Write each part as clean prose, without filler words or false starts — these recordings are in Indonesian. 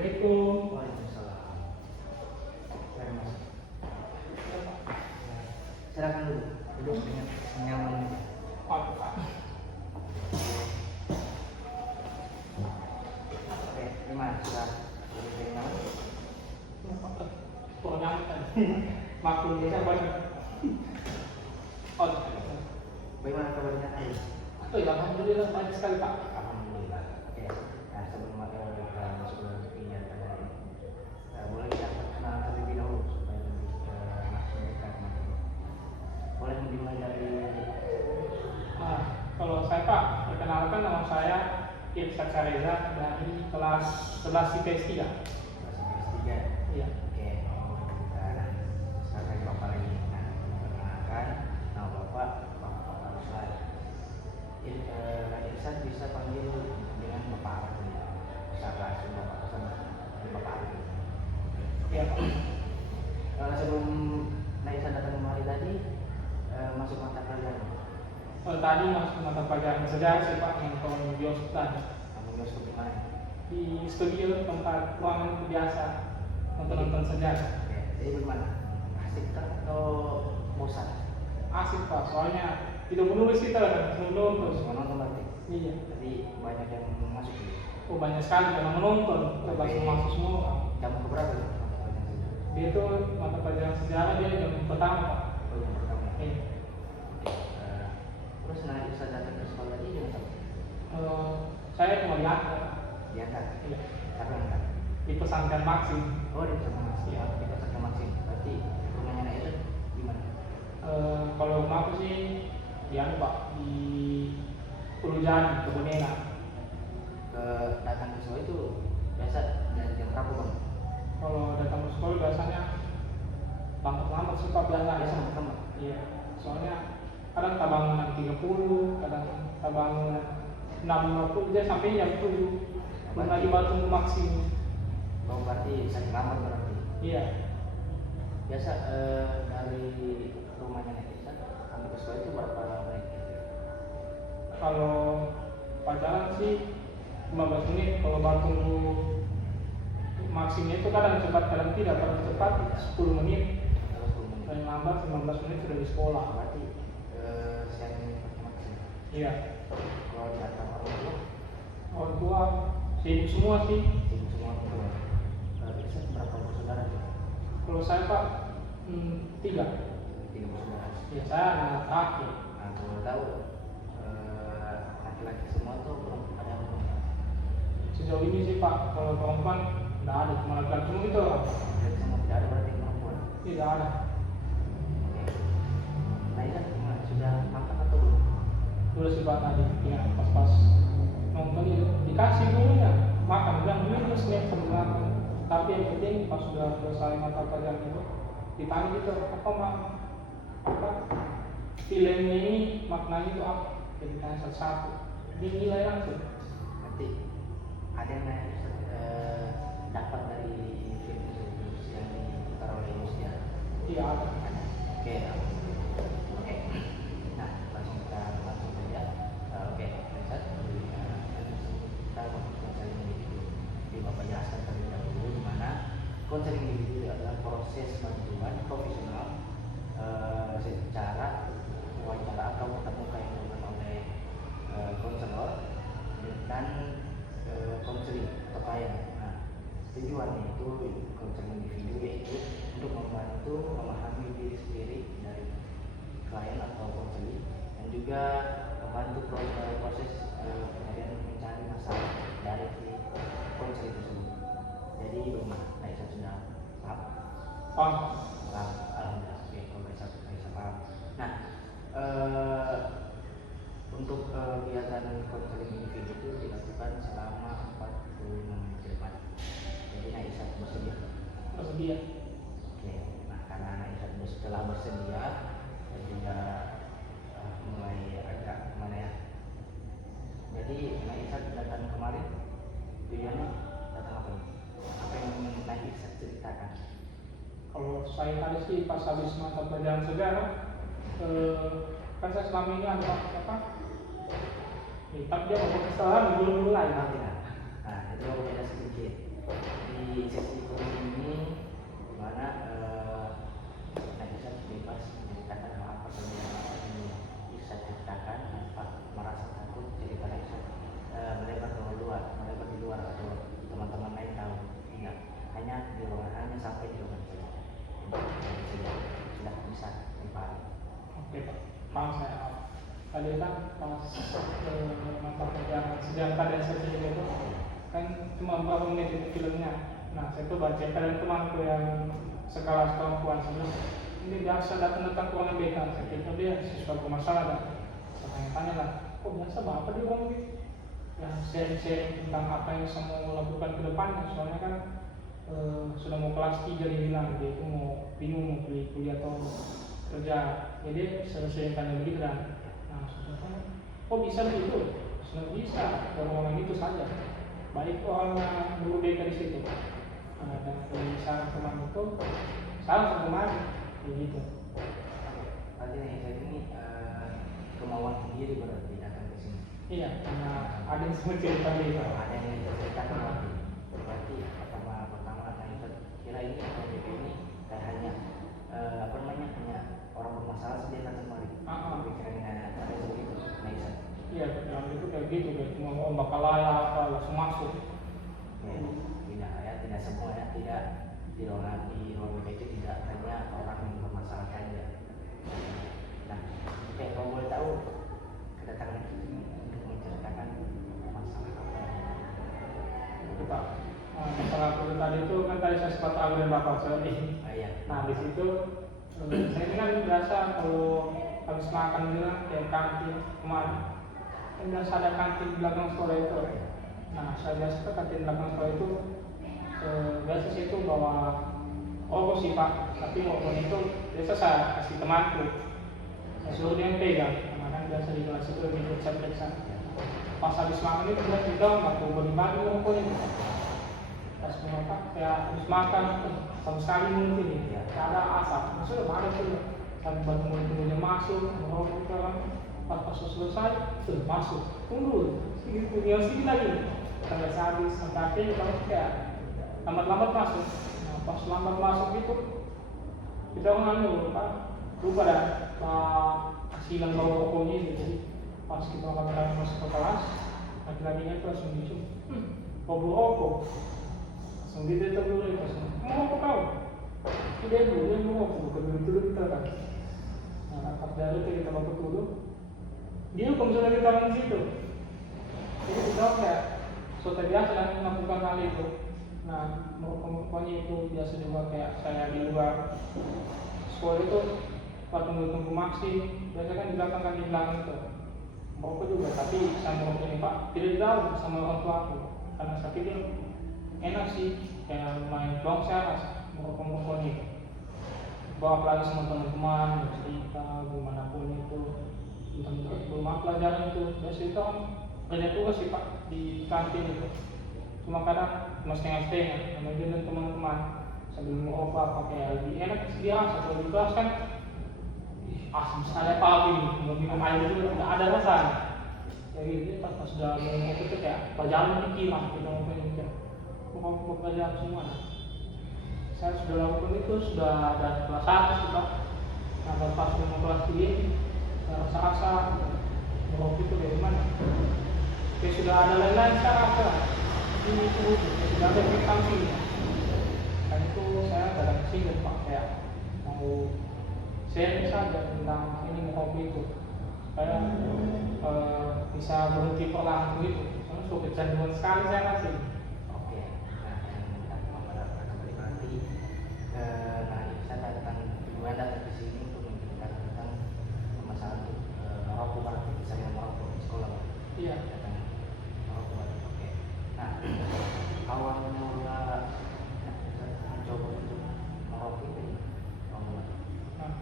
Assalamualaikum. Waalaikumsalam. Silakan duduk dengan nyaman. Pak. Oke, gimana? Sudah duduk dengan nyaman? Kurang kan. Maklum dia banyak. Oh, Bagaimana kabarnya tadi? alhamdulillah banyak sekali Pak. Alhamdulillah. Oke, nah sebelum kita masuk ke kegiatan hari ini, boleh kita perkenalan terlebih dahulu supaya lebih makin dekat. Boleh dimulai dari Kalau saya Pak, perkenalkan nama saya Irsyad Reza dari kelas 11 IPS 3. kelas S3. Iya. Oke, nah sekarang Bapak lagi. Nah, perkenalkan nama Bapak Ruslan. Irsyad bisa panggil dengan Bapak Arfi. Secara langsung Bapak Ruslan dan Bapak Arfi. Iya Pak. Sebelum Irsyad datang kemari tadi, masuk mata pelajaran. Tadi masuk mata pelajaran sejarah sih Pak, nonton bioskop tadi. Kamu bioskop di mana? Di studio tempat ruangan biasa nonton sejarah. Oke, jadi bagaimana? Asik atau bosan? Asik Pak, soalnya tidak menulis kita kan, menonton. Menonton berarti. Iya. Jadi banyak yang masuk. Oh banyak sekali yang menonton, langsung masuk semua. Jam keberapa itu? Dia itu mata pelajaran sejarah dia yang pertama Pak. Oh, yang pertama. Iya. Terus bisa datang ke sekolah ini dengan siapa? Saya cuma diantar. Diantar. Iya. Siapa yang antar? Di pesantren Maksim. Oh, di pesantren Maksim. Iya. Di pesantren Maksim. Berarti rumahnya anak itu di mana? Kalau rumah aku sih di anu Pak, di Pulau Jadi, Kebonena. Datang ke sekolah itu biasa dari jam berapa bang? Kalau datang ke sekolah biasanya lambat sih Pak biasa. Biasa lambat. Iya. Soalnya kadang tak bangun 6.30, kadang tak bangun 6.50, dia sampai jam 7. Belum lagi baru tunggu Maksim. Oh, berarti bisa lambat berarti. Iya. Biasa dari rumahnya anak itu sampai ke sekolah itu berapa menit? Kalau pacaran sih 15 menit, kalau baru tunggu Maksimnya itu kadang cepat, kadang tidak, kadang cepat 10 menit. Terus 10 menit. Dan lambat 15 menit sudah di sekolah. Berarti saya pakai Maksim. Iya. Kalau di antar orang tua, Orang tua sibuk semua sih. ibu semua tua. Bisa berapa bersaudara? Kalau saya Pak 3. 3 bersaudara. Ya saya anak laki. Nah, kalau tahu laki-laki semua tuh belum ada yang perempuan. Sejauh ini sih Pak, kalau perempuan tidak ada, cuma laki-laki semua itu lah. Laki semua tidak ada berarti perempuan. Tidak ada. Oke. Nah, ini kan gimana? Sudah makan atau belum? Dulu sih Pak tadi, ya pas-pas nonton itu dikasih dulu ya makan, bilang dulu snack sambil makan. Tapi yang penting pas sudah selesai mata pelajaran itu ditanya gitu, apa filmnya ini maknanya itu apa? Jadi tanya satu-satu, dinilai langsung. Nanti ada yang dapat dari film itu yang diputar oleh Rusia. Iya ada. Oke. Oke. Nah, langsung saja. Oke, Richard. Kita masuk ke konseling individu. Jadi Bapak jelaskan terlebih dahulu di mana konseling individu adalah proses bantuan profesional secara wawancara atau tatap muka yang dilakukan oleh konselor dan konseling atau klien. Nah, tujuannya itu konseling individu yaitu untuk membantu memahami diri sendiri dari klien atau konseling dan juga membantu proses kemudian mencari masalah dari si konseling tersebut. Jadi bagaimana? Nah, itu sudah paham? Paham. Alhamdulillah. Oke, kalau bisa paham. Nah, untuk kegiatan konseling individu itu dilakukan selama 45 menit ke depan. Jadi Aisyah bersedia. Bersedia. Oke, nah karena Aisyah setelah bersedia, saya juga mulai agak mana ya. Jadi Aisyah datang kemarin, tujuannya datang apa? Apa yang ingin Aisyah ceritakan? Kalau saya tadi sih pas habis mata pelajaran sejarah, kan saya selama ini ada apa? Tapi dia mau kesalahan belum mulai. Nah, itu beda sedikit. Jadi sesi ekonomi ini dimana bisa bebas menceritakan apa saja yang bisa ceritakan tanpa merasa takut cerita Naisan melebar ke luar, melebar di luar atau teman-teman lain tahu. Tidak, hanya di ruangan, hanya sampai di ruangan saja. Sudah bisa dipahami. Oke Pak, paham saya. Tadi kan pas mata pelajaran sejarah dan sejarah itu kan cuma beberapa menit itu filmnya. Nah saya tuh baca kalian temanku yang sekelas perempuan sebelum ini biasa datang ke ruangan BK. Saya pikir dia siswa bermasalah dan saya tanya-tanya lah, kok biasa bapak di ruangan BK? Ya share tentang apa yang saya mau lakukan ke depannya. Soalnya kan sudah mau kelas 3 dia bilang dia itu mau bingung mau pilih kuliah atau kerja. Jadi saya tanya begitu kan. Nah sudah kok bisa begitu? Sudah bisa orang itu saja. Baik orang dulu BK di situ. Dan saran teman itu saran kemarin begitu. Berarti saya ini kemauan sendiri berarti datang ke sini. Iya, karena ada yang semua cerita gitu. Ada yang ceritakan lagi. Berarti pertama saya kira ini proyek ini kayak hanya hanya orang bermasalah saja datang kemari. Pikirannya ada begitu, Naisan. Iya, dalam itu kayak gitu, kayak cuma mau bakal layak apa langsung masuk. Tidak semua ya, tidak di ruangan itu tidak hanya orang yang bermasalah saja. Nah, oke, kalau boleh tahu kedatangan ini untuk menceritakan masalah apa yang Itu Pak. Masalah aku tadi itu kan tadi saya sempat tahu dan bapak saya ini. iya. Nah di situ saya ini kan biasa kalau habis makan gitu kayak kantin kemarin. Kan biasa ada kantin di belakang sekolah itu. Nah saya biasa ke kantin belakang sekolah itu biasa situ bawa rokok sih Pak. Tapi rokok itu biasa saya kasih temanku. Saya suruh dia yang pegang. Karena kan biasa di kelas itu lebih periksa-periksa. Pas habis makan itu dia pegang nggak mau bagi-bagi rokoknya. Pas mau makan, kayak habis makan sama sekali mulut ini, tidak ada asap. Maksudnya ada sudah. Sampai baru mulutnya masuk, merokok itu kan. Pas selesai, sudah masuk. Tunggu, sedikit tinggal sedikit lagi. Sampai habis, sampai akhirnya kalau kayak lambat-lambat masuk. Nah, pas lambat masuk itu, kita kan lupa dah hasilan bawa rokoknya itu. Jadi pas kita akan masuk ke kelas, laki-lakinya itu langsung dicium. Kau rokok. Langsung dia dulu itu mau apa kau? Dia dulu dia mau bukan dulu kita kan. Nah pas dari itu kita bawa dulu. Dia hukum sudah di tangan situ. Jadi kita kayak sudah biasa dan melakukan hal itu. Nah pokoknya itu biasa juga kayak saya di luar sekolah itu waktu tunggu maksi biasa kan di belakang itu. Merokok juga tapi sama merokok ini Pak tidak tahu sama orang tua aku karena saya pikir enak sih kayak main longsor merokok nih bawa lagi sama teman-teman cerita gimana pun itu tentang rumah pelajaran itu biasa itu kan banyak tugas sih Pak di kantin itu cuma kadang cuma setengah sama dia dan teman-teman sambil merokok apa kayak lebih enak sih dia rasa kalau di kelas kan asam sekali Pak ini mau minum air juga tidak ada rasanya jadi dia pas sudah mau itu kayak pelajaran pikiran kita mau mikir mau belajar semua. Saya sudah lakukan itu sudah dari kelas 1 sudah. Nah pas mau kelas 3 saya rasa merokok itu dari mana? Oke sudah ada lain-lain saya rasa ini itu sudah ada di sampingnya. Dan itu saya kadang singkat Pak kayak mau share saja tentang ini merokok itu. Supaya bisa berhenti perlahan itu. Soalnya sudah kecanduan sekali saya rasa. Datang ke sini untuk menceritakan tentang masalah merokok berarti kesalahan merokok di sekolah. Iya. Datang merokok. Oke. Nah, awalnya mula mencoba untuk merokok itu Nah,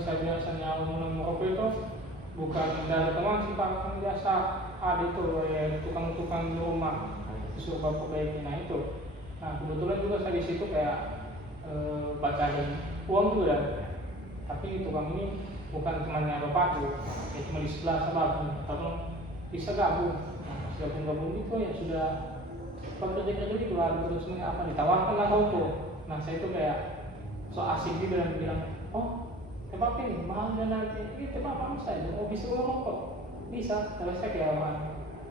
saya biasanya mulai merokok itu bukan dari teman sih Pak, kan biasa ada itu ya tukang-tukang di rumah suka perbaiki. Nah itu. Nah kebetulan juga saya di situ kayak bacain uang juga tapi tukang ini bukan temannya bapakku ya cuma di sebelah sebab kalau bisa gabung nah, sudah gabung itu ya sudah kalau kerja gitu lah terus apa ditawarkan lah rokok. Nah saya tuh kayak so asik gitu dan bilang, oh kenapa ini mahal dan nanti ini kenapa bisa aja, oh bisa rokok bisa. Kalau saya kayak orang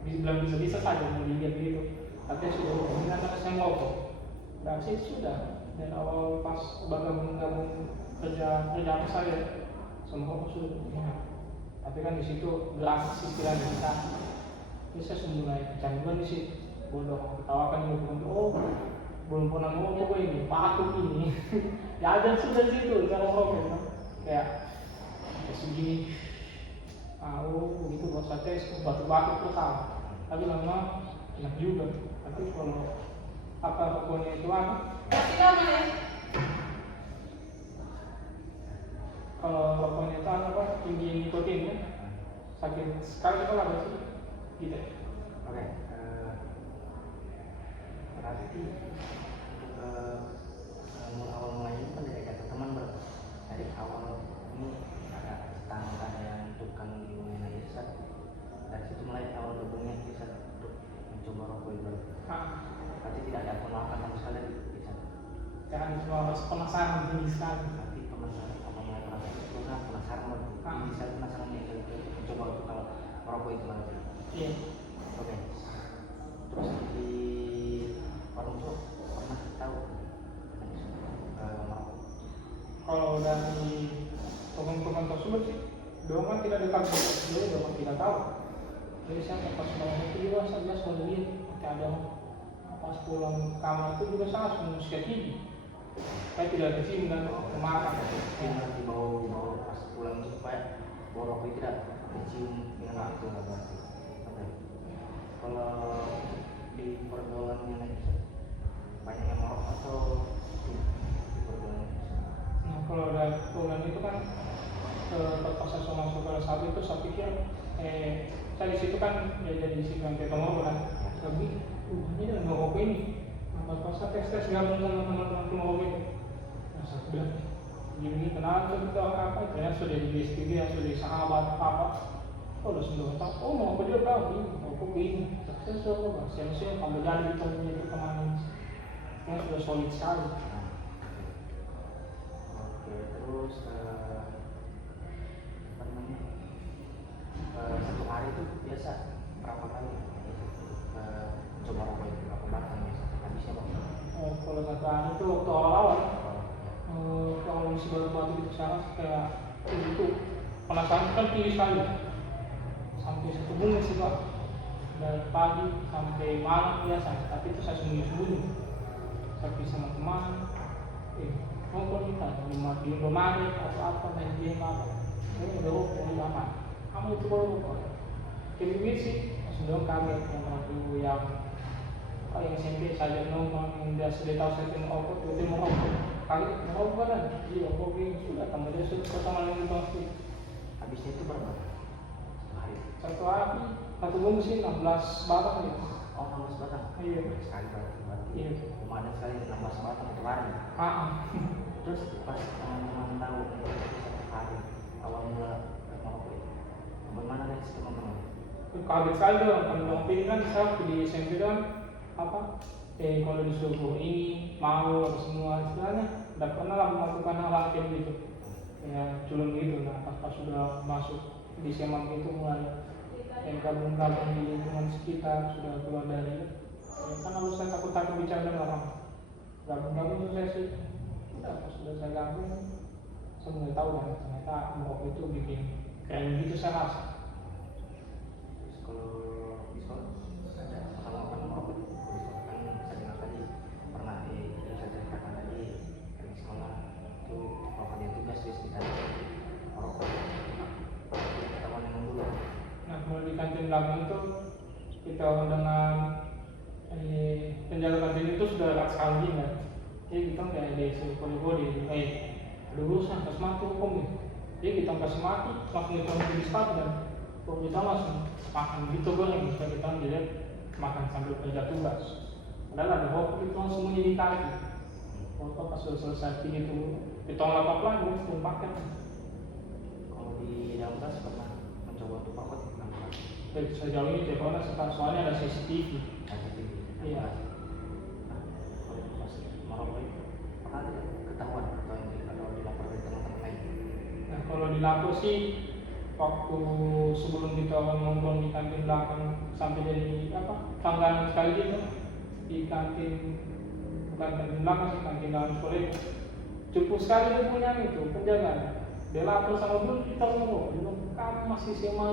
bilang bisa saja mau dilihat gitu, tapi sudah dengan karena saya rokok. Dan sih sudah dan awal pas gabung kerja apa saya semua rokok sudah mahal. Tapi kan di situ gratis istilahnya kita. Ini saya sudah mulai kecanduan di situ. Bodoh, ketawakan ini oh belum pernah ngomong ini, patut ini. Ya ada sudah situ cara ngomong kan. Kayak segini, begitu buat saya tes batu-batu tuh tahu. Tapi lama enak juga. Tapi kalau apa rokoknya itu kalau rokoknya itu apa tinggi nikotinnya sakit sekali kalau ada sih gitu. Oke, berarti awal mulanya kan dari kata teman dari awal ini ada yang tukang di rumah Irsyad, dari situ mulai awal gabungnya Irsyad untuk mencoba rokok itu. Berarti tidak ada penolakan sama sekali Irsyad. Jangan cuma penasaran tinggi sekali. Nanti penasaran sama mulai penasaran bisa penasaran mencoba untuk kalau merokok itu nanti. Iya. Oke. Terus di warung itu pernah tahu merokok? Kalau dari teman-teman tersebut sih, doang kan tidak dekat jadi doang tidak tahu. Jadi saya pas bangun itu juga saya biasa melihat kadang pas pulang kamar itu juga saya langsung sikat gigi. Saya tidak kecium dan kemakan. Nanti bau pas pulang itu supaya bau rokok itu tidak kecium dengan itu nggak berarti. Kalau di pergaulan yang lain banyak yang merokok atau di pergaulan? Nah kalau dari pergaulan itu kan pas saya masuk ke saat itu saya pikir saya di situ kan ya jadi di situ yang kita ngomong kan lebih ini dengan merokok ini. Pas saya tes gabung sama teman-teman merokok itu, nah saya bilang gini kenal kita apa ternyata sudah di BSTB ya sudah di sahabat apa. Oh udah sudah tahu, oh mau apa dia tahu merokok ini. Saya sudah bahas saya kalau jadi kita punya itu kemana yang sudah solid sekali. Oke, terus apa namanya satu hari itu biasa berapa kali coba rokok itu berapa batang biasa habisnya berapa? Kalau satu hari itu waktu awal-awal kalau masih baru batu di sana kayak itu penasaran kan tinggi sekali sampai satu bunga sih pak dari pagi sampai malam biasa, tapi itu saya sembunyi-sembunyi. Saya pergi sama teman, ngomong kita di Indomaret atau apa dan dia apa, ini udah dari aman. Kamu itu kalau kayak sih, sebelum kami yang waktu yang SMP saya nongkrong yang dia sudah tahu saya mau rokok, itu mau rokok, kali mau rokok kan, iya rokok ini sudah tambah dia sudah pertama yang itu. Habisnya itu berapa? Satu hari satu bungkus sih 16 batang ya. Oh 16 batang? Iya. Sekali berarti. Iya. Lumayan sekali 16 batang itu hari. Terus pas teman-teman tahu satu hari awal mula merokok itu, bagaimana reaksi teman-teman? Kaget sekali dong, kalau ini kan saya di SMP kan apa? Kalau disuruh ini mau apa semua istilahnya, tidak pernah lah melakukan hal kayak gitu. Ya culun gitu. Nah pas sudah masuk di SMA itu mulai yang gabung-gabung di lingkungan sekitar sudah keluar dari kan harus saya takut bicara dengan orang gabung-gabung itu saya sih udah pas sudah saya gabung saya mulai tahu kan ternyata merokok itu bikin keren gitu saya rasa. Terus kalau di sekolah ada pengalaman merokok kan saya dengar tadi pernah saya ceritakan tadi di sekolah itu rokok dia tugas di sekitar merokok ketahuan yang dulu. Nah kalau di kantin belakang itu kita dengan penjaga kantin itu sudah dekat sekali kan. Jadi kita kayak desi kode-kode, ada urusan pas mati hukum nih. Jadi kita kasih mati langsung kita di sepatu dan kalau kita langsung makan gitu goreng supaya kita jadi makan sambil kerja tugas. Padahal ada rokok itu langsung menjadi kaki. Rokok pas sudah selesai itu kita lapap lagi sebelum makan. Kalau di dalam kelas pernah mencoba untuk merokok? Sejauh ini Jepang soalnya ada CCTV. Iya. Nah, kalau pas merokok itu pernah tidak ketahuan atau dilapor dari teman-teman lain? Nah kalau di lapor sih waktu sebelum kita nongkrong di kantin belakang sampai jadi apa langganan sekali gitu di kantin, bukan kantin belakang sih, kantin dalam sekolah itu cukup sekali dia punya itu penjagaan. Dia lapor sama dulu kita ngomong, bilang kamu masih SMA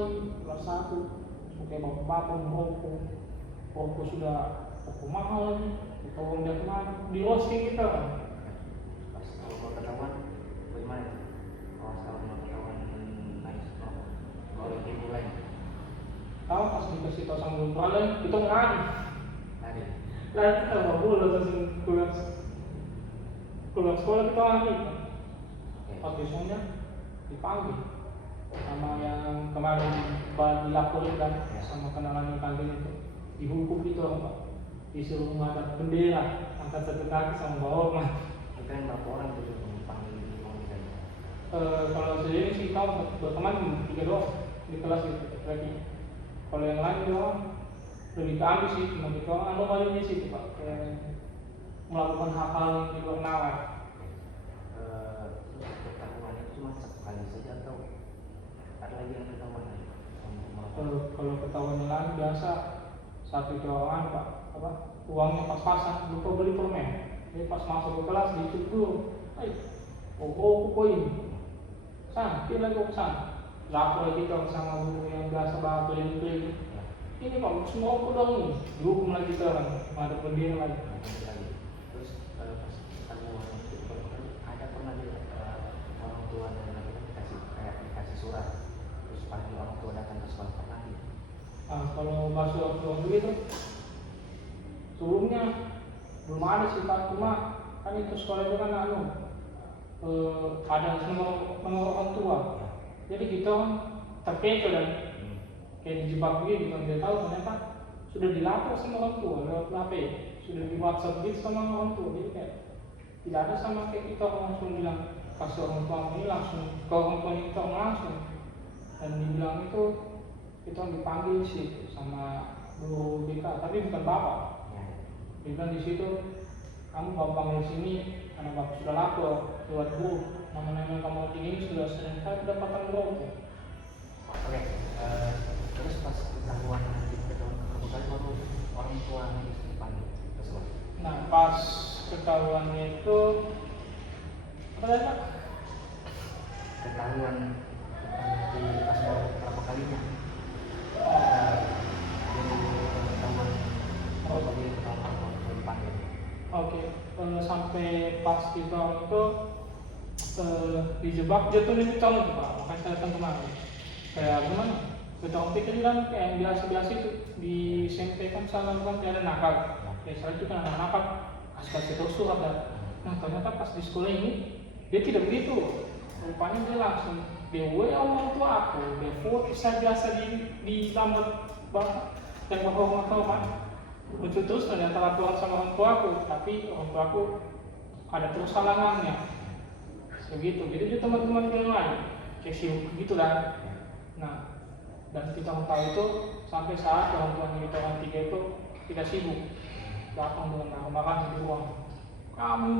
kelas 1 pakai bapak-bapak merokok sudah rokok mahal lagi, kita uang dari mana di roasting kita kan. Pas kalau mau ketahuan bagaimana itu? Kalau mau ketahuan naik merokok, kalau ibu lain Tahu pas dikasih tahu sama guru lain kita ngari lari. lain kita nggak boleh langsung keluar sekolah kita lagi pas besoknya dipanggil sama yang kemarin dilaporin kan sama kenalan yang kantin itu, dihukum gitu Pak, disuruh menghadap bendera angkat satu kaki sama bawa mah. Kita yang berapa orang tuh panggil mau kita? Kalau sendiri sih tahu berteman 3 doang di kelas gitu berarti. Kalau yang lain doang lebih ke ambis sih, cuma kita anomalinya sih Pak, kayak melakukan hal-hal yang di luar nalar. Ketahuan itu cuma sekali saja atau ada lagi yang ketahuan lagi? Kalau ketahuan yang lain biasa satu jawaan Pak, apa uangnya pas-pasan lupa beli permen, jadi pas masuk ke kelas dicukur, koin sana, dia lagi ke sana, lapor lagi kalau sama guru yang biasa bawa beli ini Pak semua aku dong nih, dihukum lagi sekarang, ada bendera lagi. Terus pas ketahuan itu ada pernah dia orang tua dan dikasih surat, terus panggil orang tua datang ke sekolah pernah dia? Kalau bahas waktu itu sebelumnya belum ada sih Pak, cuma kan itu sekolah itu kan ada nomor orang tua, jadi kita terkecoh dan kayak dijebak gitu kan, dia tahu ternyata sudah dilapor sama orang tua lewat HP, sudah di WhatsApp gitu sama orang tua, jadi kayak tidak ada sama kayak kita langsung bilang kasih orang tua ini langsung ke orang tua kita langsung, dan dibilang itu kita dipanggil sih sama guru BK tapi bukan bapak. Dia bilang di situ kamu bapak panggil sini karena bapak sudah lapor lewat guru, nama-nama kamu ini sudah sering kali kedapatan merokok. Oke, terus pas ketahuan nanti ketahuan baru orang tua nanti dipanggil ke sekolah. Nah pas ketahuannya itu apa tadi Pak? Ketahuan di pas baru berapa kalinya? Oke, sampai pas kita itu dijebak jatuh di tahun itu Pak, makanya saya datang kemari. Kayak gimana? Kita pikir kan kayak yang biasa-biasa itu di SMP kan salah kan ada nakal. Ya saya itu kan anak nakal, kasih terus surat kan. Nah ternyata pas di sekolah ini dia tidak begitu. Rupanya dia langsung dia orang tua aku, dia foto saya biasa di lambat bapak dan bapak orang tua Pak. Lucu terus ternyata laporan sama orang tua aku, tapi orang tua aku ada terus halangannya. Begitu, jadi teman-teman yang lain kayak gitu kan. Nah, dan kita tahu itu sampai saat orang tua kita orang 3 itu tidak sibuk, datang dengan makan di ruang. Kamu,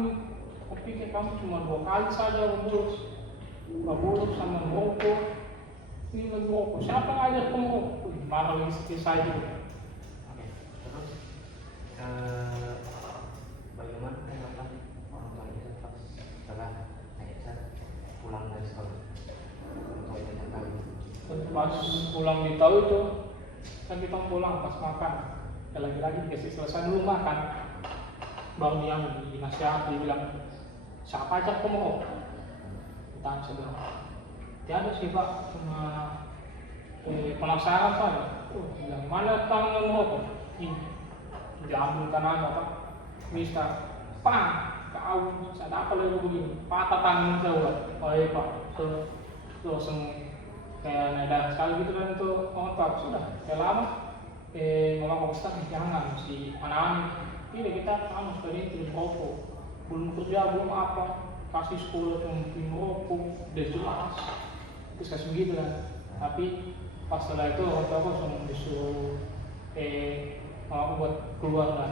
aku pikir kamu cuma 2 kali saja bolos sama merokok. Ini lagi merokok, siapa yang ajak kamu merokok? Marah lagi seperti saya juga. Oke, terus bagaimana tanggapan orang tua itu pas setelah Aisyah pulang dari sekolah? Orang tua itu tahu. Pas pulang ditahu itu, kan kita pulang pas makan, ya lagi-lagi dikasih selesai dulu makan, baru dia dinasihat, dia bilang siapa ajak kamu merokok? Kita bilang tiada sih Pak, cuma penasaran saja. Bilang mana tangan merokok? Ini diambilkan aja Pak, Mister, Pak, kau saya apa lagi begini, patah tangan saya, Pak, langsung kayak nada sekali gitu kan itu orang tua sudah, kayak lama, ngomong Ustaz jangan si anak-anak ini kita sudah ini merokok, belum kerja belum apa, kasih sekolah cuma merokok, udah jelas, terus kasih begitu kan, tapi pas setelah itu orang tua langsung disuruh Mau aku buat keluar lah,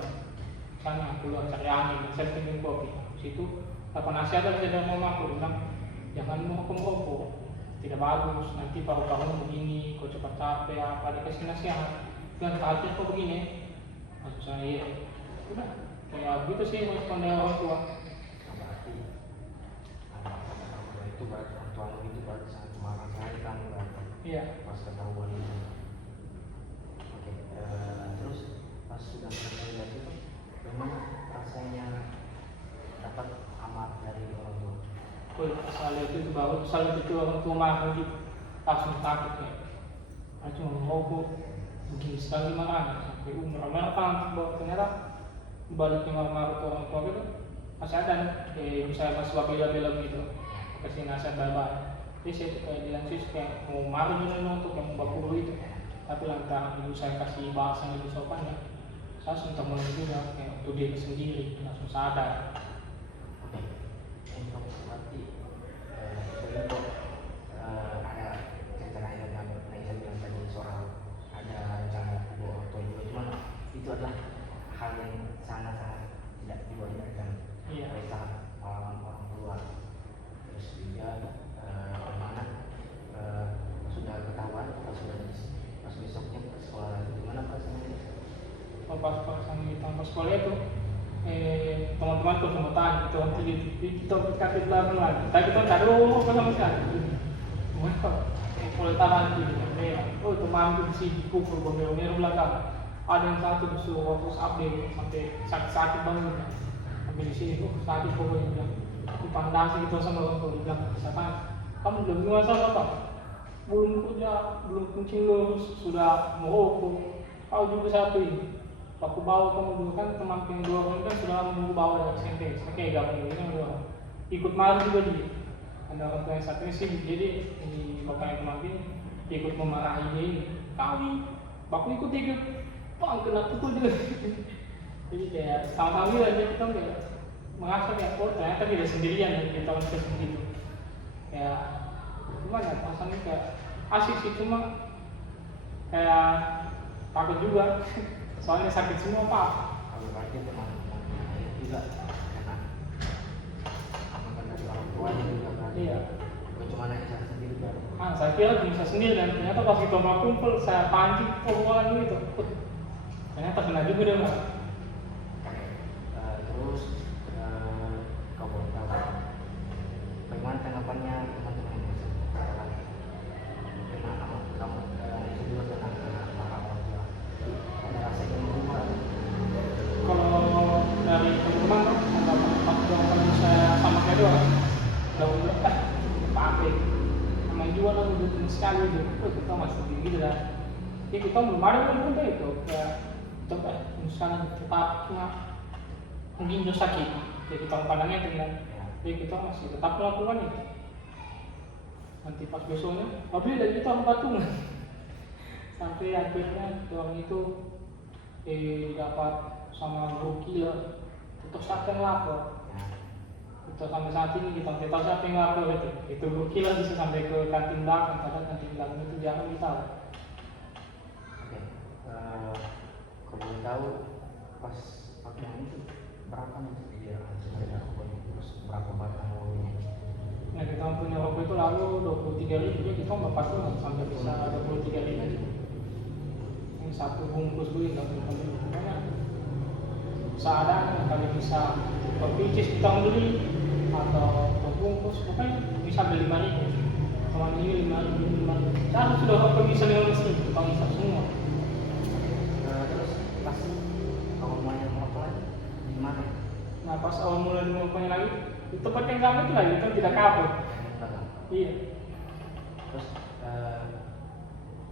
sana keluar cari angin, saya bikin kopi. Situ apa nasihat dari mama aku bilang, jangan mau merokok, tidak bagus. Nanti paru-paru begini, kau cepat capek apa. Dikasih nasihat, bilang hati kok begini. Maksud saya iya, udah kayak gitu sih respon dari orang tua. Berarti itu berarti orang tua itu berarti sangat marah sekali kan berarti. Iya. Pas ketahuan itu. Oke, terus pas sudah selesai dari itu, bagaimana rasanya dapat amat dari orang tua? Soalnya itu baru soalnya itu orang tua marah gitu, langsung takut ya. Aku cuma merokok begini sekali marah sampai umur apa ternyata baliknya marah-marah ke orang tua gitu masih ada nih, misalnya pas bela-bela gitu kasih nasihat baik-baik. Jadi saya tuh kayak bilang sih kayak mau marah juga untuk yang mau baku itu, tapi lantaran ibu saya kasih bahasa yang lebih sopan ya, saya langsung mulai juga kayak untuk diri sendiri langsung sadar. Oke, untuk berarti untuk ada rencana yang saya bilang tadi soal ada rencana kedua orang tua juga, cuman itu adalah hal yang sangat-sangat tidak diwajarkan. Iya. Saat pengalaman orang tua, terus juga bagaimana sudah ketahuan pas besoknya ke sekolah lagi, gimana perasaannya? Pas di tamat sekolah itu teman-teman tuh semua tanya kita kasih belakang lagi tapi kita nggak ada apa sama sekali. Wah, kalau taman itu oh teman itu sih dipukul bongel belakang. Ada yang satu disuruh fokus update sampai sakit banget. Sampai di sini tuh sakit pokoknya bilang dipandasi gitu sama orang tua bilang misalkan kamu belum dewasa apa? Belum kerja, belum kencing lurus, sudah merokok. Kau juga satu ini. Aku bawa kamu dulu kan teman yang dua orang kan sudah menunggu bawa dari SMP. Saya kayak gabung ini kan dua. Ikut malam juga dia. Ada orang tua yang satu sih jadi di bapaknya teman ini ikut memarahi dia ini. Kami, baku ikut bang kena pukul juga. Jadi kayak sama-sama aja kita kayak mengasah kayak oh ternyata tidak sendirian dan kita harus sendiri. Kayak gimana rasanya kayak asik sih cuma kayak takut juga. Soalnya sakit semua pak. Kalau berarti teman-teman juga karena amankan dari orang tuanya juga berarti. Iya. Bukan cuma naik saya sendiri berarti. Saya kira bisa sendiri dan ternyata pas kita mau kumpul saya pancing pokokan gitu. Ternyata kena juga dia mas. Terus kau boleh tahu bagaimana tanggapannya teman-teman yang setelah kena kamu itu juga kena marah orang tua. Ada rasa yang berubah. Kalau dari teman-teman waktu saya sama kayak doang udah pakai sama jual lah udah sekali gitu kita masih gitu dah. Jadi kita belum ada pun itu kayak coba misalnya tetap cuma mungkin juga sakit jadi kita pandangnya dengan jadi kita masih tetap melakukan itu. Nanti pas besoknya tapi dari kita patungan sampai akhirnya orang itu dapat sama guru killer untuk siapa yang lapor. Untuk sampai saat ini kita tidak tahu siapa yang lapor itu guru killer bisa sampai ke kantin belakang padahal kantin belakang itu jangan kita. Oke, kalau boleh tahu pas pakaian itu berapa nanti dia ada rokoknya terus berapa batang rokoknya? Nah kita punya rokok itu lalu 23.000 jadi kita mau patungan sampai bisa 23.000. Ini satu bungkus gue nggak punya gimana? Seadanya kali bisa perpicis kita beli atau bungkus pokoknya bisa beli 5.000. Teman ini 5.000. Saya sudah rokok bisa 15.000 kita bisa semua. Terus pas awal mulai merokok lagi di mana? Nah pas awal mulai merokoknya lagi di tempat yang sama itu lagi kan tidak kaput. Iya. Terus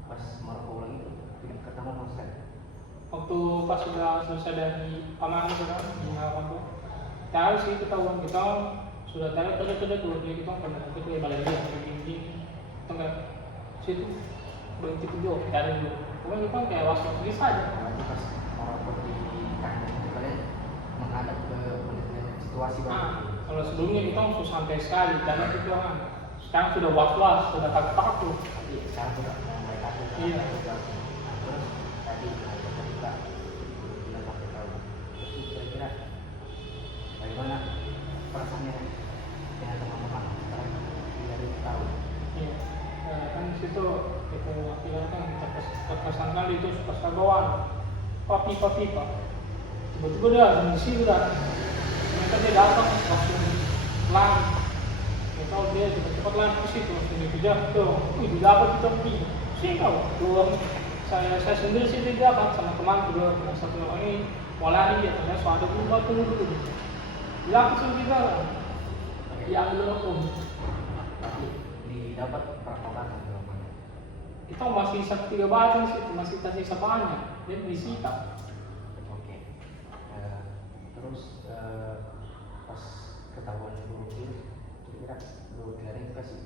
pas merokok lagi tidak ketemu sama sekali. Waktu pas sudah selesai dari pamangan itu kan di harapan tuh tahu sih ketahuan kita sudah tahu kerja dulu dia kita pernah itu kayak balai dia kayak gini enggak situ berhenti dulu dari dulu pokoknya kita kayak was-was bisa aja. Berarti pas merokok di kandang itu kalian menghadap ke situasi baru. Kalau sebelumnya kita langsung santai sekali karena itu kan sekarang sudah was-was sudah takut. Tapi sekarang sudah mulai takut. Iya. Terus tadi ketika pipa. Tiba-tiba dia di situ dah. Ternyata dia datang langsung lari. Ya tahu dia cepat lari ke situ langsung dikejar tuh. Wih, didapat kita pergi. Sih kau, dua saya sendiri sih di belakang sama teman kedua satu orang ini mau lari dia ternyata so ada berubah tunggu dulu. Bilang langsung kita yang belum Tapi didapat berapa batang berapa? itu masih satu 3 batang sih, masih tersisa banyak dan disita. Oke. Terus pas ketahuan guru kira-kira guru kalian kasih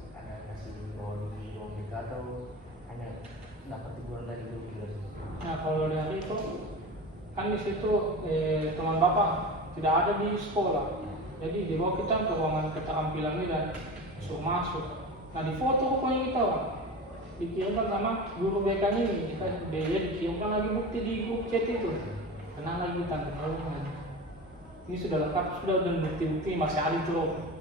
uang mereka atau hanya dapat teguran dari guru kalian? Nah kalau dari itu kan di situ teman bapak tidak ada di sekolah, jadi dibawa kita ke ruangan keterampilan ini dan suruh masuk. Nah di foto pokoknya kita dikirimkan sama guru BK ini, dia dikirimkan lagi bukti di grup chat itu. Tenang lagi tante ketahuan. Ini sudah lengkap sudah dan bukti-bukti masih ada itu loh.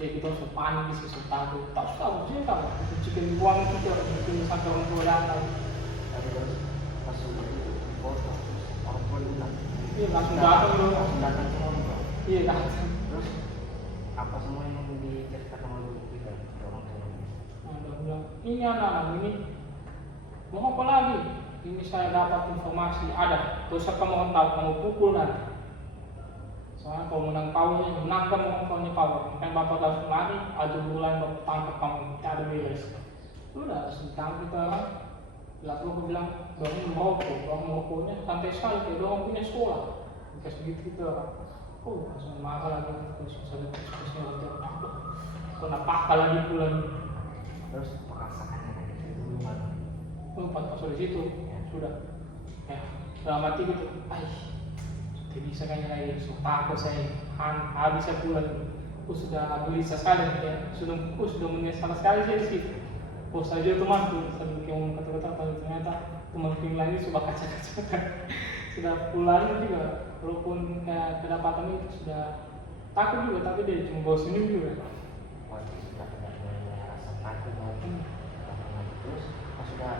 Jadi kita harus panik di sisi takut, tak tahu sih kamu itu cikin uang kita bikin sampai orang tua datang. Tapi terus pas sudah foto orang tua diundang. Iya langsung datang dong. Langsung datang semua nih. Iya datang. Terus apa semua yang diceritakan sama guru kita ke orang tua? Nah, dia bilang, ini anak-anak ini mau apa lagi? Ini saya dapat informasi ada. Terus kamu tahu kamu pukul nanti. Soalnya kalau menang powernya, menangkan orang tuanya power. Kan bapak langsung lari, aju bulan bapak tangkap kamu, tidak ada beres. Sudah, sedang kita lalu aku bilang, dorong merokoknya santai sekali, kayak dorong punya sekolah. Dikasih begitu kita, langsung marah lagi, terus susah diskusinya gitu. Kenapa lagi pulang? Terus perasaannya dari dulu mana? Pas di situ, sudah. Ya, dalam hati gitu, tidak bisa kayak so takut saya habis saya pulang. Sudah gelisah sekali ya, sudah menyesal sekali saya di situ. Saja temanku sambil yang kata-kata tapi ternyata teman yang lain sudah kaca-kaca sudah pulang juga walaupun kedapatan itu sudah takut juga tapi dia cuma bawa senyum juga. Waktu sudah tidak ada rasa takut lagi. Terus pas sudah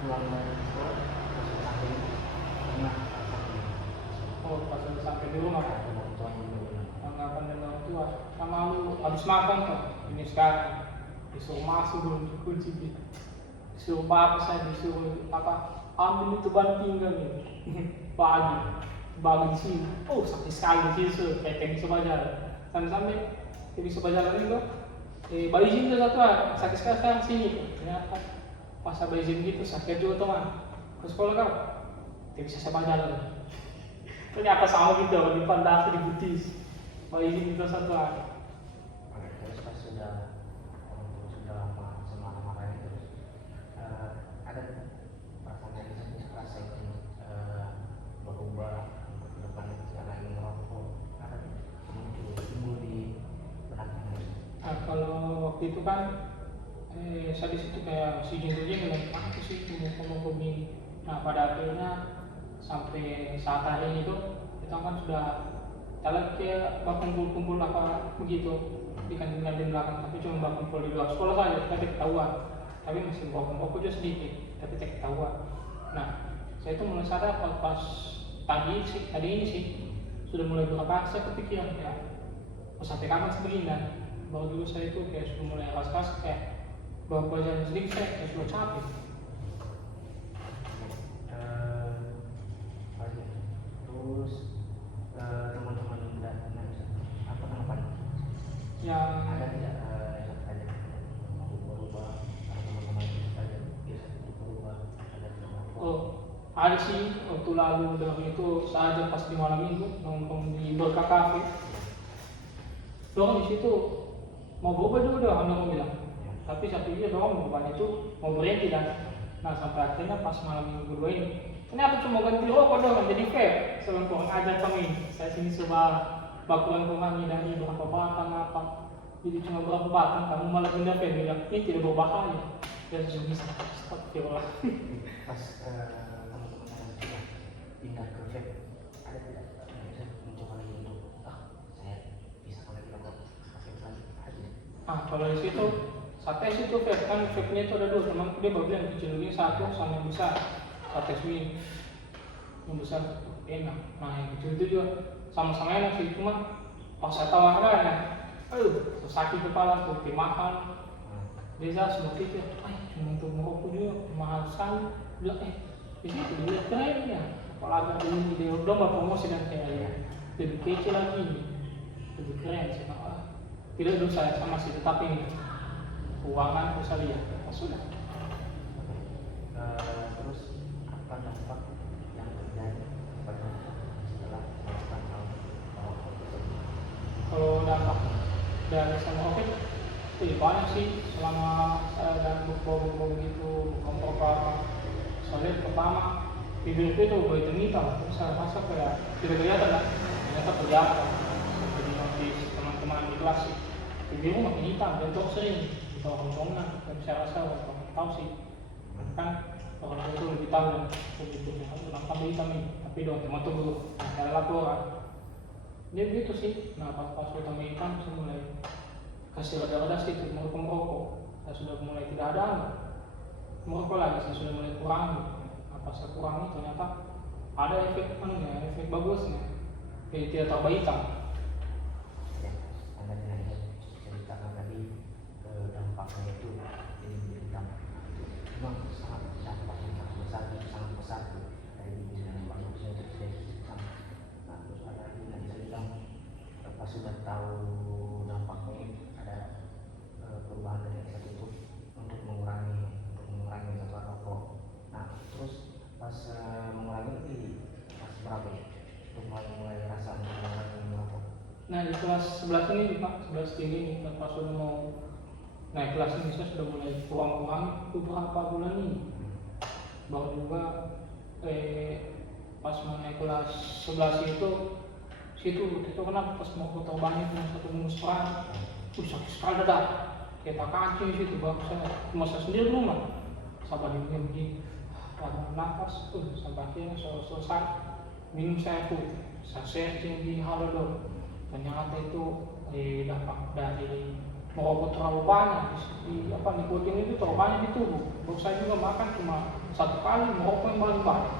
pulang dari sekolah, pas sudah sampai rumah, Pas sudah sampai di rumah ada orang tuanya juga. tanggapan dari orang tua sama lu habis makan tuh ini sekarang disuruh masuk belum dikunci gitu. Disuruh bapak saya disuruh ambil itu banting kan bagi di sini. Sakit sekali di situ kayak bisa baca sampai bisa baca lagi tuh bayi izin tuh satu sakit sekali sekarang sini ternyata pas bayi izin gitu sakit juga teman ke sekolah kau tidak bisa saya baca lagi. Ternyata sama gitu di pandang di butis bayi izin itu satu Terus pas sudah orang tua sudah lama marah-marah itu ada perasaan lagi sampai rasa itu berubah untuk ke depan itu anak yang merokok ada timbul di benak. Nah, kalau waktu itu kan saya di situ kayak si Jindonya bilang aku sih mau begini. Nah pada akhirnya sampai saat hari ini tuh kita kan sudah jalan kayak kumpul-kumpul apa begitu di kantin di belakang tapi cuma kumpul di luar sekolah saja tapi ketahuan tapi masih bawa rokok juga sedikit tapi tidak ketahuan. Nah saya itu mulai sadar pas tadi ini sih sudah mulai berapa saya kepikiran ya sampai kapan sebegini dan baru dulu saya itu kayak sudah mulai ras-ras kayak bawa pelajaran sedikit saya sudah capek. Terus teman-teman dan apa namanya? Yang Ada tidak ada mau berubah teman-teman ada biasa berubah ada ada sih waktu lalu dari itu saja pas di malam minggu nongkrong di Berkah Cafe. Dorong di situ mau berubah juga orang mau bilang. Tapi satu dia dorong berubah itu mau berhenti dan nah sampai akhirnya pas malam minggu kedua ini ternyata cuma ganti rokok doang jadi fair. Sebelum kurang ajar kami saya sini sebab bakulan kami dari berapa batang apa jadi cuma berapa batang kamu malah pindah fair bilang ini tidak berbahaya dan sudah bisa stop lah. Pas teman-teman pindah ke vape ada tidak bisa mencoba lagi untuk saya bisa lagi rokok vape lagi ada. Kalau di situ sate situ vape kan vape-nya itu ada dua teman dia baru bilang kecil ini satu sama yang besar sate swing. yang besar enak. Nah yang kecil itu juga sama-sama enak sih, cuma pas saya tahu harganya, aduh sakit kepala tuh dimakan. Desa semua pikir, cuma untuk merokok juga mahal sekali. Bilang di situ lihat keren ya, apalagi ini di domba promosi dan kayak lebih kecil lagi ini, lebih keren sih. Tidak dosa saya sama sih, tetapi keuangan bisa lihat, sudah. Terus apa dampak yang terjadi pada setelah melakukan hal tersebut? Kalau dampak dari sama oke, banyak sih selama saya dan buku gitu, buku apa. Soalnya pertama bibir itu begitu hitam, terus saya rasa kayak tidak kelihatan kan, ternyata kelihatan. Jadi notis teman-teman di kelas sih, bibirmu makin hitam, bentuk sering di bawah rombongan. Dan saya rasa orang tahu sih, kan orang itu lebih tahu dan begitu kenapa hitam ini. Tapi dong teman tuh dulu, saya laporan. Dia begitu sih. Nah pas hitam saya mulai kasih rada-rada sih untuk merokok. Saya sudah mulai tidak ada merokok lagi, saya sudah mulai kurangi. Apa saya kurangi ternyata ada efek efek bagusnya. Jadi tidak tambah hitam. Ya, Anda tidak ceritakan tadi dampaknya itu jadi menjadi hitam. Memang sangat dampaknya sangat besar dari bibir yang bagusnya itu jadi hitam. Nah terus ada lagi yang bisa bilang pas sudah tahu dampaknya ada perubahan dari satu itu untuk mengurangi satu rokok. Nah terus pas mengurangi pas berapa ya? Untuk mulai rasa untuk mengurangi merokok. Nah di kelas 11 ini Pak, 11 tinggi ini pas sudah mau naik kelas ini saya sudah mulai kurang beberapa bulan ini. Baru juga pas mau naik kelas 11 itu kenapa pas mau foto banyak yang satu bungkus perang, sakit sekali dah, kayak tak kancing situ. Baru saya cuma saya sendiri di rumah, sampai begini, tahan nafas, sampai akhirnya selesai minum saya pun, saya searching di Halodoc, ternyata itu dampak dari merokok terlalu banyak, nikotin itu terlalu banyak di tubuh. Baru saya juga makan cuma satu kali merokok yang paling banyak.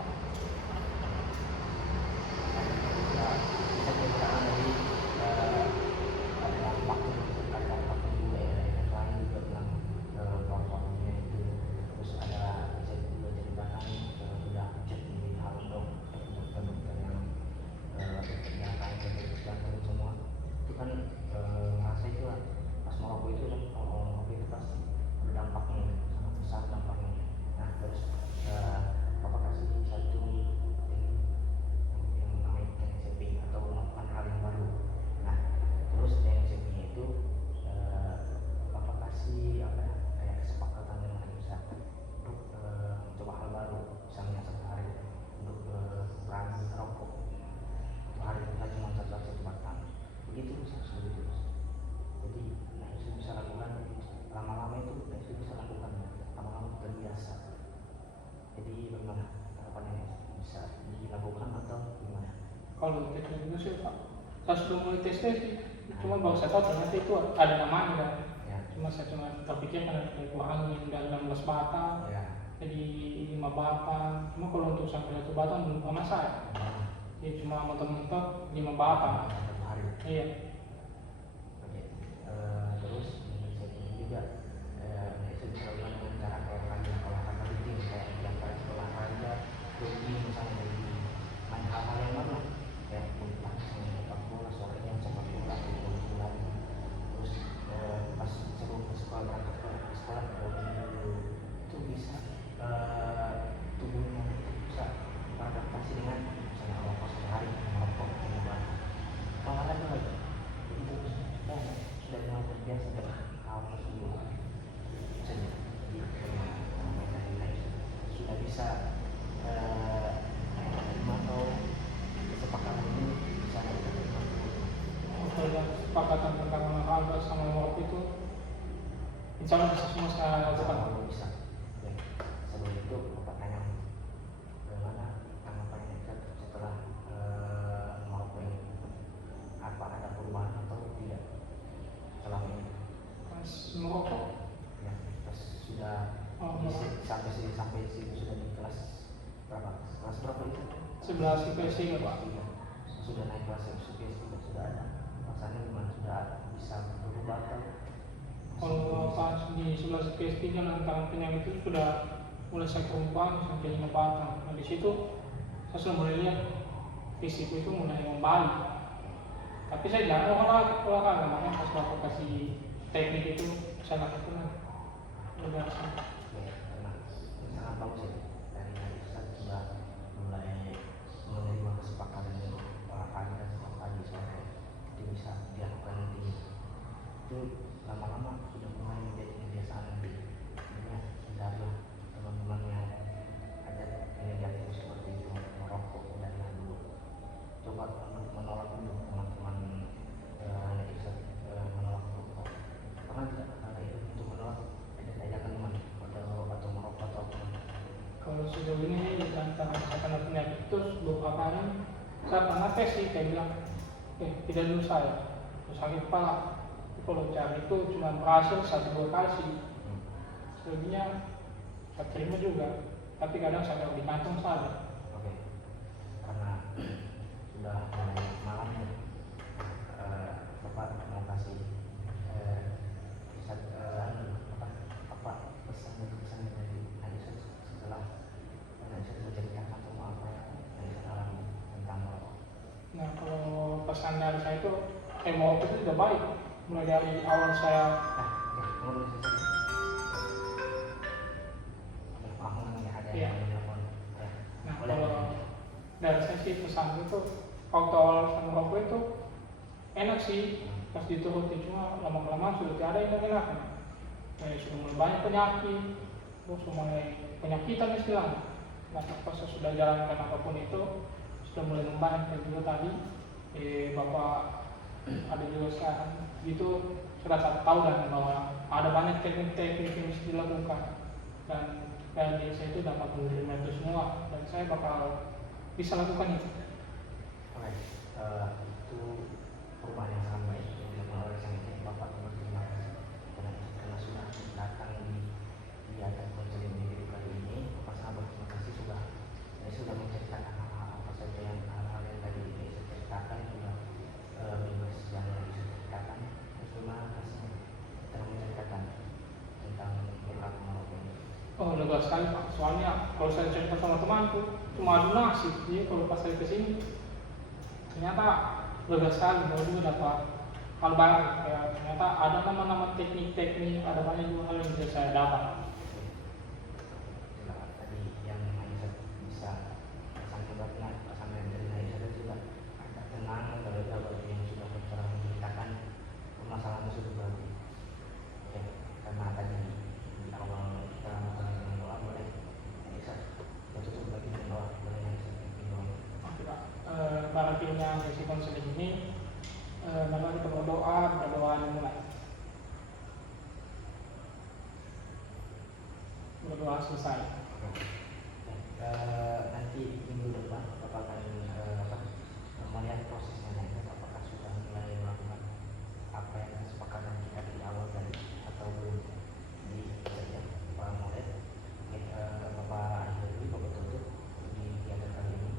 Kalau teknik itu sih Pak, saya sudah mulai tes sih, cuma baru saya tahu ternyata itu ada namanya kan. Ya. Cuma saya terpikir kan ada kurangi dari 16 batang, jadi 5 batang. Cuma kalau untuk sampai 1 batang belum pernah saya. Ya cuma mentok-mentok 5 batang. Iya. Oke. Terus juga itu bisa lakukan dengan cara olahraga rutin kayak diantaranya olahraga jogging misalnya dari main hal-hal yang baru kayak sepak bola sorenya sepak bola lagi terus pas sebelum ke sekolah berangkat ke sekolah itu bisa tubuhnya bisa beradaptasi dengan misalnya merokok sehari merokok mingguan olahraga lagi itu sudah mulai terbiasa dengan hal tersebut sudah bisa atau kesepakatan ini bisa kesepakatan tentang olahraga sama merokok itu insya Allah bisa semua saya lakukan. Bisa. Sebelum itu pertanyaan bagaimana tanggapan setelah merokok ini apa ada perubahan atau tidak selama ini Pas merokok ya pas sudah sampai sudah di kelas berapa itu 11 sudah CPS 3 Pak. Sudah naik kelas CPS 3 sudah ada. Rasanya gimana, sudah bisa berubah atau Kalau pas di sebelah CPS 3 lantaran penyakit itu sudah mulai saya perempuan sampai 5 batang. Nah di situ saya sudah mulai lihat fisikku itu mulai membaik. Tapi saya jarang olahraga, makanya pas bapak kasih teknik itu saya lakukan. Udah sih. karena sangat bagus ya dari Ustaz sudah mulai menerima kesepakatan olahraga setiap pagi sore itu bisa dilakukan nanti itu lama-lama sudah mulai menjadi kebiasaan nanti. Makanya hindarilah teman-teman yang ada negatif seperti itu, merokok dan dulu. Coba menolak dulu teman-teman netizen menolak rokok. Pernah tidak itu untuk menolak ada teman atau merokok atau apa? Kalau sejauh ini antara kena penyakit itu beberapa kali saya pernah tes sih, kayak bilang tidak dulu saya terus sakit kepala. Tapi kalau cari itu cuma berhasil 1-2 kali sih. Selebihnya saya terima juga, tapi kadang saya taruh di kantong saja. Oke, karena sudah mulai malam ya, Bapak mau kasih apa pesan dari Aisyah setelah Aisyah menceritakan semua apa yang Aisyah alami tentang merokok. Nah kalau pesan dari saya itu mau itu sudah baik mulai dari awal saya. Ngomong sesuatu. Maaf ya, ada Iya. yang telepon. Ya. Nah Boleh. kalau dari saya sih pesan itu waktu awal saya merokok itu enak sih pas dituruti, cuma lama-lama sudah tidak ada yang enak. Sudah mulai banyak penyakit, terus mulai penyakitan istilahnya. Nah pas saya sudah jalankan apapun itu sudah mulai membaik. Dan juga tadi Bapak ada juga sekarang gitu sudah tahu dan bahwa ada banyak teknik-teknik yang mesti dilakukan, dan dari saya itu dapat menerima itu semua dan saya bakal bisa lakukan itu. Oke, itu perubahan yang sangat baik yang dilakukan oleh sang istri. Bapak berterima kasih karena sudah datang di atas konseling hidup kali ini. Bapak sangat berterima kasih sudah menceritakan apa saja hal-hal yang tadi saya ceritakan, sudah bebas yang bisa ceritakan. Terima kasih telah menceritakan tentang perilaku merokok ini. Oh lega sekali Pak, soalnya kalau saya cerita sama temanku cuma adu nasib, jadi kalau pas saya kesini ternyata lega sekali bahwa juga dapat hal baru. Ya, ternyata ada nama-nama teknik-teknik, ada banyak juga hal yang bisa saya dapat. Tadi yang Aisyah bisa pesan dari Aisyah juga ada tenang lega bagi yang sudah bercerah menceritakan permasalahan tersebut berarti. Oke, karena tadi di awal kita melakukan dengan doa, boleh Aisyah tutup lagi dengan doa, boleh Aisyah pimpin doa. Oke Pak, barakalnya sesi konseling ini mari kita berdoa dimulai. Berdoa selesai. Nanti minggu depan Bapak akan melihat prosesnya nanti, apakah sudah mulai melakukan apa yang kesepakatan kita di awal tadi atau belum di saja Pak Molet. Bapak akhir dulu, Bapak tutup di kegiatan kali ini.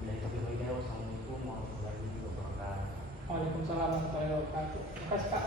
Bila itu Assalamualaikum warahmatullahi wabarakatuh. Waalaikumsalam warahmatullahi wabarakatuh. Terima kasih Pak.